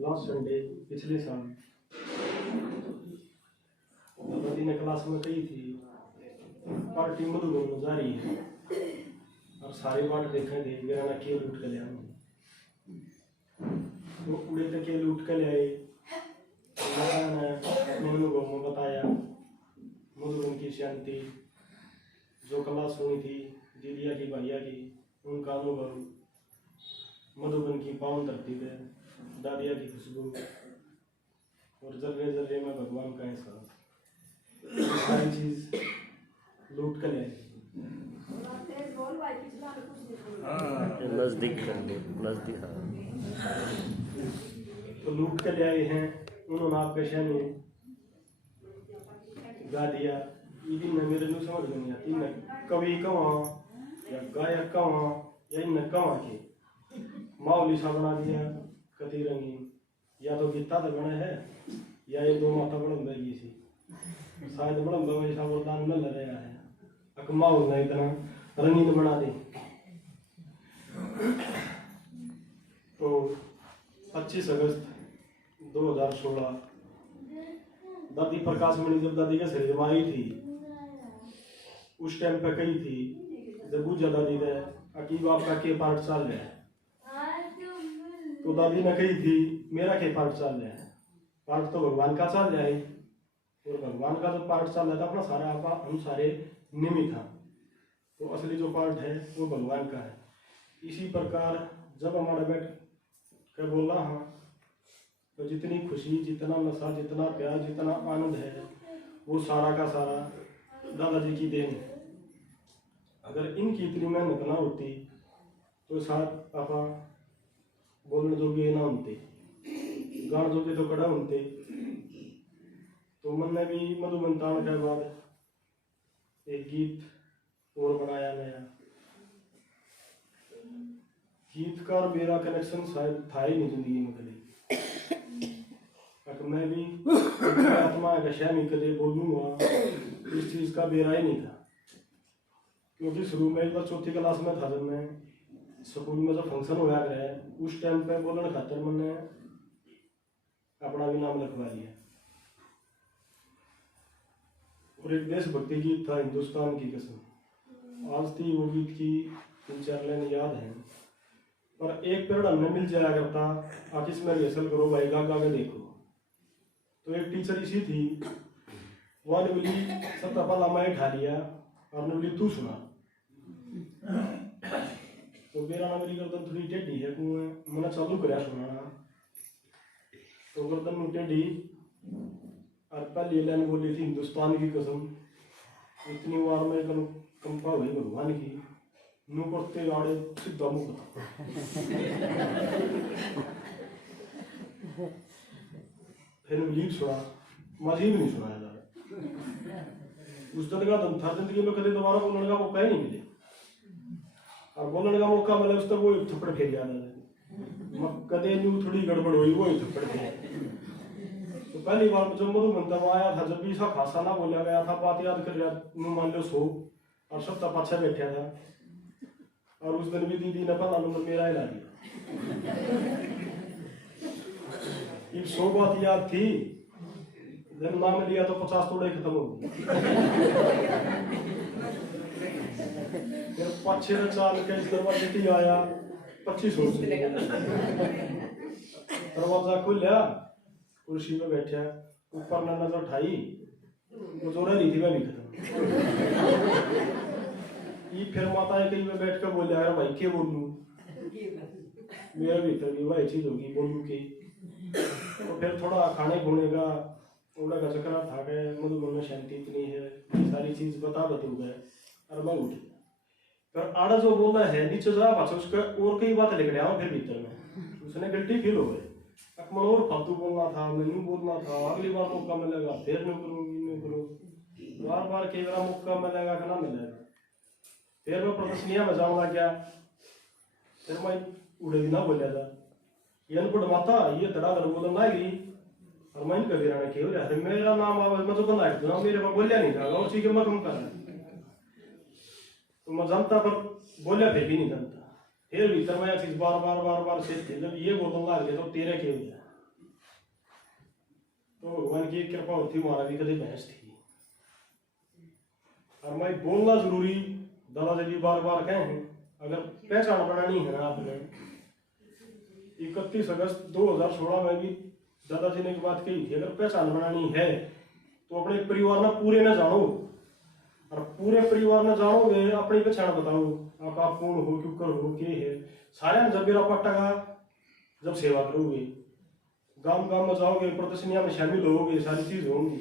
Last Sunday पिछले साल दादी ने क्लास में कही थी पार्टी मधुबन में जा रही है और सारे बाट देखे थे मेरा ना केल उठ कर ले आए तो उड़े तक केल उठ कर ले आए। मैंने को बताया मधुबन की शांति जो क्लास हुई थी दीदिया की भैया की उनका अनुभव मधुबन की पावन धरती पे दादिया की खुशबू और जर्रे जर्रे में भगवान का एहसास सारी चीज लूट कर ले नजदीक कर लो नजदीक। तो लूट कर ले आए हैं उन्होंने आपके शहर गा दिया। ये न मेरे को समझ में नहीं आती न कवि कहाँ या गायक कहाँ या इन कहाँ के माउली सा बना दिया कति रंगीन या तो गीता तो बना है या ये दो माता बन गई सी शायद बड़ा वैसा वरदान न लग रहा है अकमाउल ना इतना रंगीन बना दे। तो 25 अगस्त 2016 दादी प्रकाश मणि जब दादी के शरीर में आई थी उस टाइम पे कही थी जब पूजा दादी ने अकीब आपका के पार्ट चल रहा है तो दादी ने कही थी मेरा के पार्ट चल रहा है पार्ट तो भगवान का चल रहा है और भगवान का जो पार्ट चल रहा था अपना सारा आपका हम सारे निमित्त था तो असली जो पार्ट है वो भगवान का है। इसी प्रकार जब हमारा बैठ कर बोला हाँ तो जितनी खुशी जितना नशा जितना प्यार जितना आनंद है वो सारा का सारा दादाजी की देन है। अगर इनकी इतनी मेहनत ना होती तो साथ आपा बोलने जोगे ना होते गान जोगे तो कड़ा होते। तो मैंने भी मधुबन तान के बाद एक गीत और बनाया नया गीतकार मेरा कनेक्शन शायद था ही नहीं जिंदगी में कभी मैं भी आत्मा का शामी कदे बोलूँगा इस चीज़ का बेरा ही नहीं था क्योंकि शुरू में एक बार चौथी क्लास में था जब मैं स्कूल में जब फंक्शन होया करे उस टाइम पे बोलने खातर मैंने अपना भी नाम लिखवा लिया और एक देशभक्ति गीत था हिंदुस्तान की कसम आज थी वो गीत की 3-4 लाइन याद है पर एक पीरियड हमें मिल जाया करता आखिर में रिहर्सल करो भाई गा गा के देखो। तो एक टीचर इसी थी वो ने बोली सब तपा मैं उठा लिया और ने बोली तू सुना तो मेरा ना मेरी गर्दन थोड़ी टेढ़ी है मैंने चालू कराया सुनाना तो गर्दन में टेढ़ी और पहली लाइन बोली थी हिंदुस्तान की कसम इतनी बार में कंपा हुई भगवान की नू करते गाड़े सीधा मुँह फिर लीव सुना मजीब नहीं सुनाया जा रहा उस दिन का दम था जिंदगी में कभी दोबारा बोलने का मौका ही नहीं मिले और बोलने का मौका मिला उस तक वो थप्पड़ फेर याद है कदे न्यू थोड़ी गड़बड़ हुई वो थप्पड़ फेर। तो पहली बार जब मधुबन तब आया था जब भी सा खासा ना बोला गया था बात याद कर मान लो 100 और सब तब पाछा बैठा था और उस दिन भी दीदी ने पता नंबर मेरा ही ला दिया। 100 बात याद थी जब नाम लिया तो 50 थोड़ा ही खत्म हो गया। फिर 5-6 चाल के इस दरवाजे की आया 25 हो दरवाजा खुला कुर्सी पे बैठा ऊपर नजर उठाई वो जो रही थी वह भी खत्म। ये फिर माता कहीं में बैठ कर बोले यार भाई के बोलूं मेरा भीतर की वही चीज होगी बोलूं की। तो फिर थोड़ा खाने खोने का थोड़ा का चक्कर था गए मधुबन में शांति इतनी है सारी चीज बता बतू गए और मैं उठ गया। फिर आड़ा जो बोला है नीचे जा पाछा उसका और कई बात लिख रहा फिर भीतर में उसने गिल्टी फील हो गए मन और फालतू बोलना था मैनू बोलना था अगली बार मौका मिलेगा फिर नहीं करूँ बार बार कई बार मौका मिलेगा कि ना मिलेगा। फिर मैं प्रदर्शनिया में जाऊंगा क्या फिर मैं उड़े दिना बोलिया था ये माता ये धड़ाधड़ बोलना ना गई और मैं कभी रहना क्यों अरे मेरा नाम आवाज मैं तो बना दूंगा मेरे पर बोलिया नहीं था और चीज मैं कम कर तो मैं जानता पर बोलिया फिर भी नहीं जानता फिर भीतर मैं चीज बार बार से जब ये बोलने लग गया तो तेरे क्यों गया तो भगवान की एक कृपा होती, हमारा भी कभी भैंस थी। और मैं बोलना जरूरी, दादाजी बार बार कहे हैं, अगर पहचान बनानी है ना आपने, 31 अगस्त 2016 में भी दादाजी ने एक बात कही थी, अगर पहचान बनानी है तो अपने परिवार ना पूरे ना जानो, और पूरे परिवार ने जाओगे अपनी पहचान बताओ, आप कौन हो, क्यों कर हो, के है सारे जब मेरा पट्टा का जब सेवा करोगे, गांव गांव में जाओगे, प्रदर्शनियां में शामिल होगे, सारी चीज होंगी।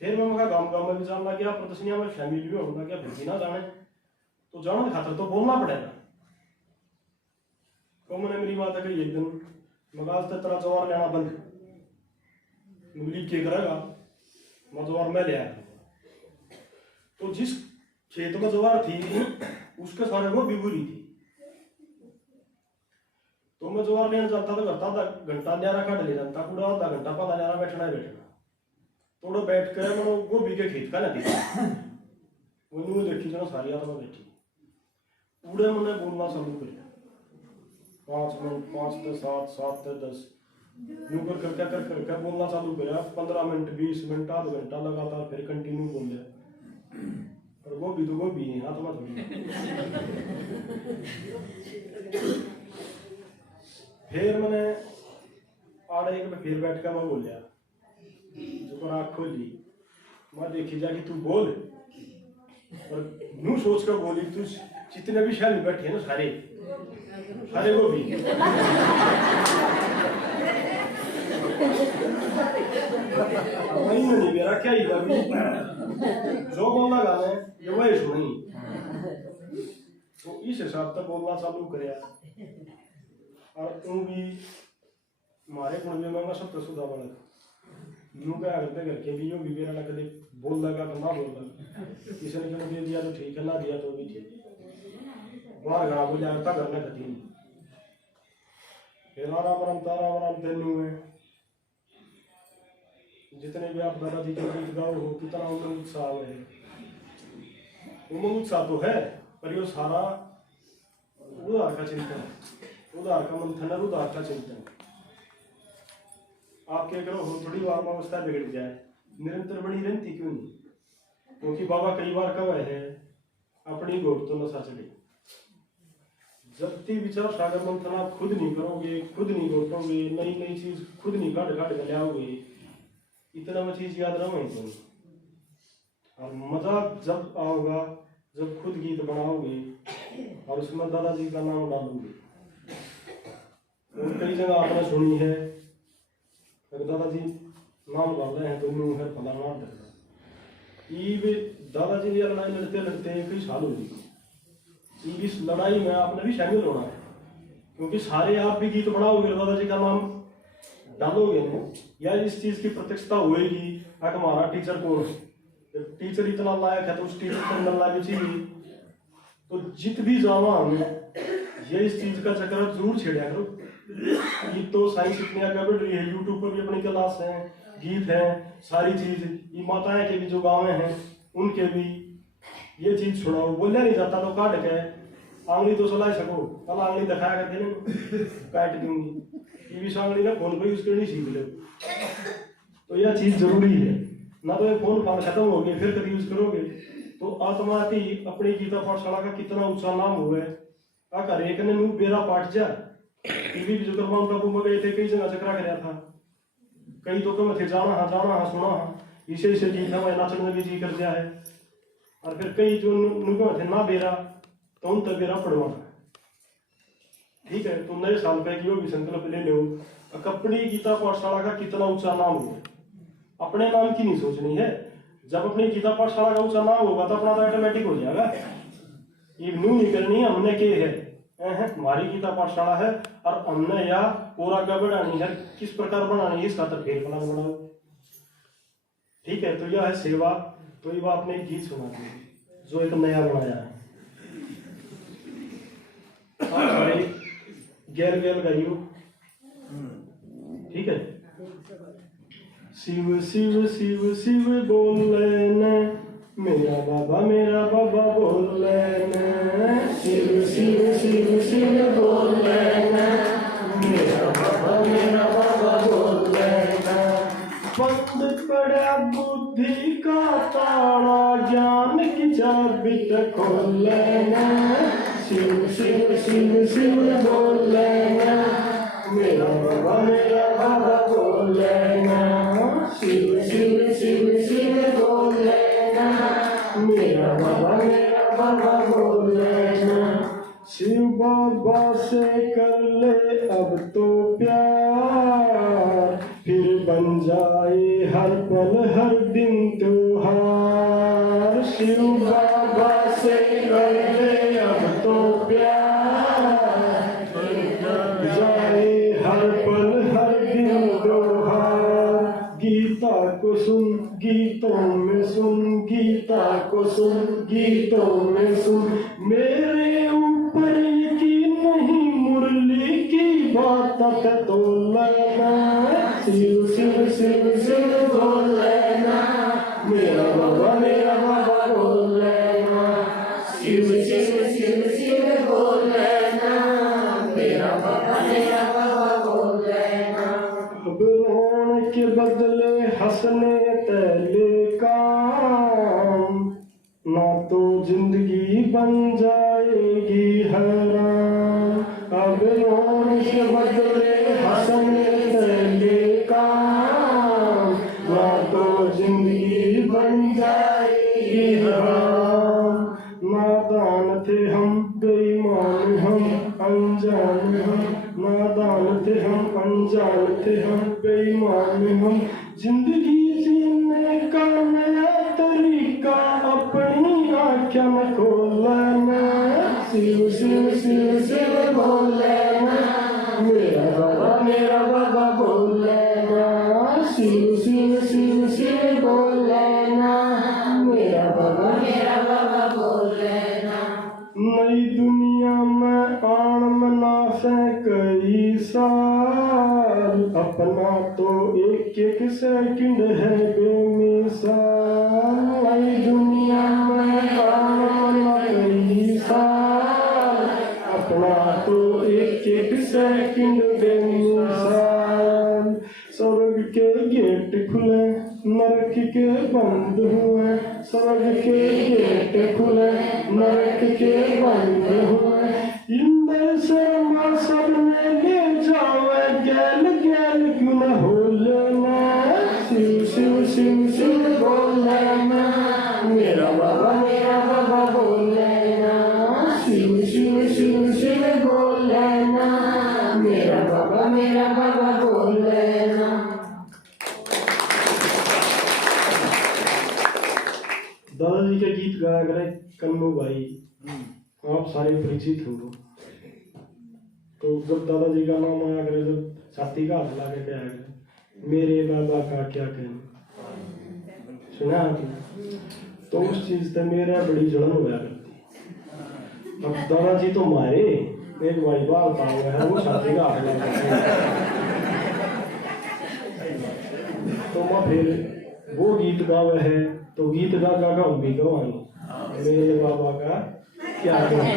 फिर मैं गांव गांव में भी जानना क्या, प्रदर्शनियां में शामिल भी होना क्या, भूखी ना जाने तो जाने खातर तो बोलना पड़ेगा। तो मैंने मेरी बात कही एक दिन, मगाज तो तेरा जवार लेना बंद लिख के करेगा, मैं जवार में ले आया। तो जिस खेत में जवार थी उसके सारे वो बिगुरी थी, तो मैं जवार लेने जाता तो करता आधा घंटा न्यारा काट ले जाता, पूरा आधा घंटा पता न्यारा बैठना ही बैठना। थोड़ा बैठ कर मैंने गोभी के खेत का ना देखा, वो देखी जो सारी आत्मा बैठी, पूरे मैंने बोलना शुरू कर 5 मिनट 5 से 7 7 से 10 यूं कर बोलना चालू करा। 15 मिनट 20 मिनट आधा घंटा लगातार फिर कंटिन्यू बोल रहा। और वो भी है आत्मा थोड़ी। फिर मैंने आड़े एक में फिर बैठ कर मैं बोल लिया, जो आँख खोली, मैं देखी जा कि तू बोल, और नू सोच कर बोली, तू जितने भी शहर में बैठे ना सारे वो भी नहीं मेरा क्या ही जो बोलना गाने ये वही सुनी। तो इस हिसाब से बोलना चालू करे। और तुम भी हमारे कुंडे में सबसे सुधा बना यूं क्या करते करके भी यूं भी मेरा ना कभी बोल लगा तो ना बोल लगा, किसी ने क्यों दे दिया तो ठीक है, ना दिया तो भी ठीक, बाहर गाँव बोल जाता करना कठिन। फिर आराम तेनू है, जितने भी आप दादाजी के गीत गाओ हो, कितना उमंग उत्साह है, उमंग उत्साह तो है, पर ये सारा उदार का चिंतन, उदार का मंथन है, उदार का चिंतन। आप क्या करो, हम थोड़ी बार अवस्था बिगड़ जाए, निरंतर बनी रहती क्यों नहीं? क्योंकि बाबा कई बार कहा है, अपनी गोट तो नशा चढ़े। जब तक विचार सागर मंथन आप खुद नहीं करोगे, खुद नहीं गोटोगे, नई नई चीज खुद नहीं काट कर लाओगे, इतना में चीज याद रहोगे तुम। और मजा जब आओगा जब खुद गीत बनाओगे और उसमें दादाजी का नाम डालोगे। कई जगह आपने सुनी है, अगर दादाजी नाम डाल रहे हैं तो यूं है फलाना डरना। ये दादाजी ने लड़ाई लड़ते लड़ते कई साल हो गई, इस लड़ाई में आपने भी शामिल होना है, क्योंकि सारे आप भी गीत बनाओगे, दादाजी का नाम डालोगे ना, या इस चीज की प्रत्यक्षता होएगी कि हमारा टीचर कौन है। जब टीचर इतना लायक है तो उस टीचर को मिलना भी चाहिए। तो जित भी जावा हमें ये इस चीज का चक्कर जरूर छेड़ा करो। ये तो साइंस इतनी आगे बढ़ रही है, यूट्यूब पर भी अपनी क्लास है, गीत है, सारी चीज। ये माताएं के भी जो गाँव हैं उनके भी ये चीज सुनाओ, बोलिया नहीं जाता तो काट के आंगली तो सुला सको, कल आंगली दिखाया करते ना काट दूंगी, ये भी आंगली ना फोन पर यूज करनी सीख लो। तो यह चीज जरूरी है ना, तो ये फोन फान खत्म हो गए फिर कभी यूज करोगे तो आत्मा की अपनी गीता पाठशाला का कितना ऊंचा नाम हो गया। अगर एक ने मुंह बेरा पाट जा, टीवी जो करवाऊं बाबू में गए थे, कई जगह चक्रा कराया था, कई तो कम थे जाना हाँ सुना हाँ, इसे गीत है नाचने में भी जी कर दिया है। और फिर कई जो नुको थे ना बेरा तो उन तक बेरा पड़वाना। ठीक है, तो नए साल पे की भी संकल्प ले लो, अपनी गीता पाठशाला का कितना ऊंचा नाम हो। अपने नाम की नहीं सोचनी है, जब अपनी गीता पाठशाला का ऊंचा नाम होगा तो अपना तो ऑटोमेटिक हो जाएगा। ये न्यू नहीं करनी है हमने, के है हमारी गीता पाठशाला है और हमने या पूरा क्या बनानी है, किस प्रकार बनानी है, इसका तो फेर प्लान बनाओ। ठीक है, तो यह है सेवा। तो ये आपने एक गीत सुना दी जो एक नया बनाया है, गैर गैर गाइयो। ठीक है, शिव शिव शिव शिव बोल लेना, मेरा बाबा बोल लेना, शिव शिव शिव शिव बोल लेना, मेरा बाबा बोल लेना। बड़ा बुद्धि का ताला, ज्ञान की चाबी खोलना, शिव शिव शिव शिव बोलना, मेरा बाबा बोलना, शिव शिव शिव शिव बोलना, मेरा बाबा बोलना। शिव बाबा से कर ले अब तो प्यार, फिर बन जाए हर पल हर दिन त्योहार। शिव बाबा से कर ले अब तो प्यार, फिर जाए हर पल हर दिन त्योहार। गीता को सुन गीतों में सुन, गीता को सुन गीतों में सुन, मेरे ऊपर यकीन नहीं मुरली की बात तो लेना, शिव शिव शिव शिव बोल लेना, मेरा बाबा बोल लेना, शिव शिव शिव शिव बोल लेना, मेरा बाबा बोल लेना। अब रोने के बदले हंसने तेले काम, ना तो जिंदगी बन जाएगी हैरान। अब रोने के बदले हंसने तेले काम, ना तो जिंदगी बन जाएगी हैरान। नादान थे हम बेईमान हम अनजान हम, नादान थे हम अनजान थे हम बेईमान हम। जिंदगी जीने का नया तरीका अपनी आँखें खोलना, शिव शिव शिव शिव बोलना, मेरा बाबा बोलना, शिव शिव शिव शिव बोलना, मेरा बाबा बोलना। नई दुनिया में आन मना से कई साल, अपना तो एक एक सेकंड है बेमिसाल। नई दुनिया में आन मना कई साल, अपना तो एक एक सेकंड बेमिसाल। स्वर्ग के गेट खुले नरक के बंद हुए, स्वर्ग के गेट खुले नरक के बंद हुए। इंद्र से माँ सबने ले जावे, गैल गैल क्यों न हो लेना, शिव शिव शिव शिव बोलना, मेरा बाबा बोलना, शिव शिव शिव शिव बोलना, मेरा बाबा बोलना। दादाजी के गीत गाया करे कन्नू भाई, आप सारे परिचित हो। तो जब दादाजी का नाम आया करे, जब छाती का हाथ लगा के आया करे, मेरे बाबा का क्या कहना, सुना आपने? तो उस चीज से मेरा बड़ी जलन होया करती। अब दादाजी तो मारे, एक भाई बाल पा हुआ है, वो छाती का हाथ लगा तो मैं फिर वो गीत गावे है, तो गीत गा हम भी गवाएंगे, मेरे बाबा का क्या कहना।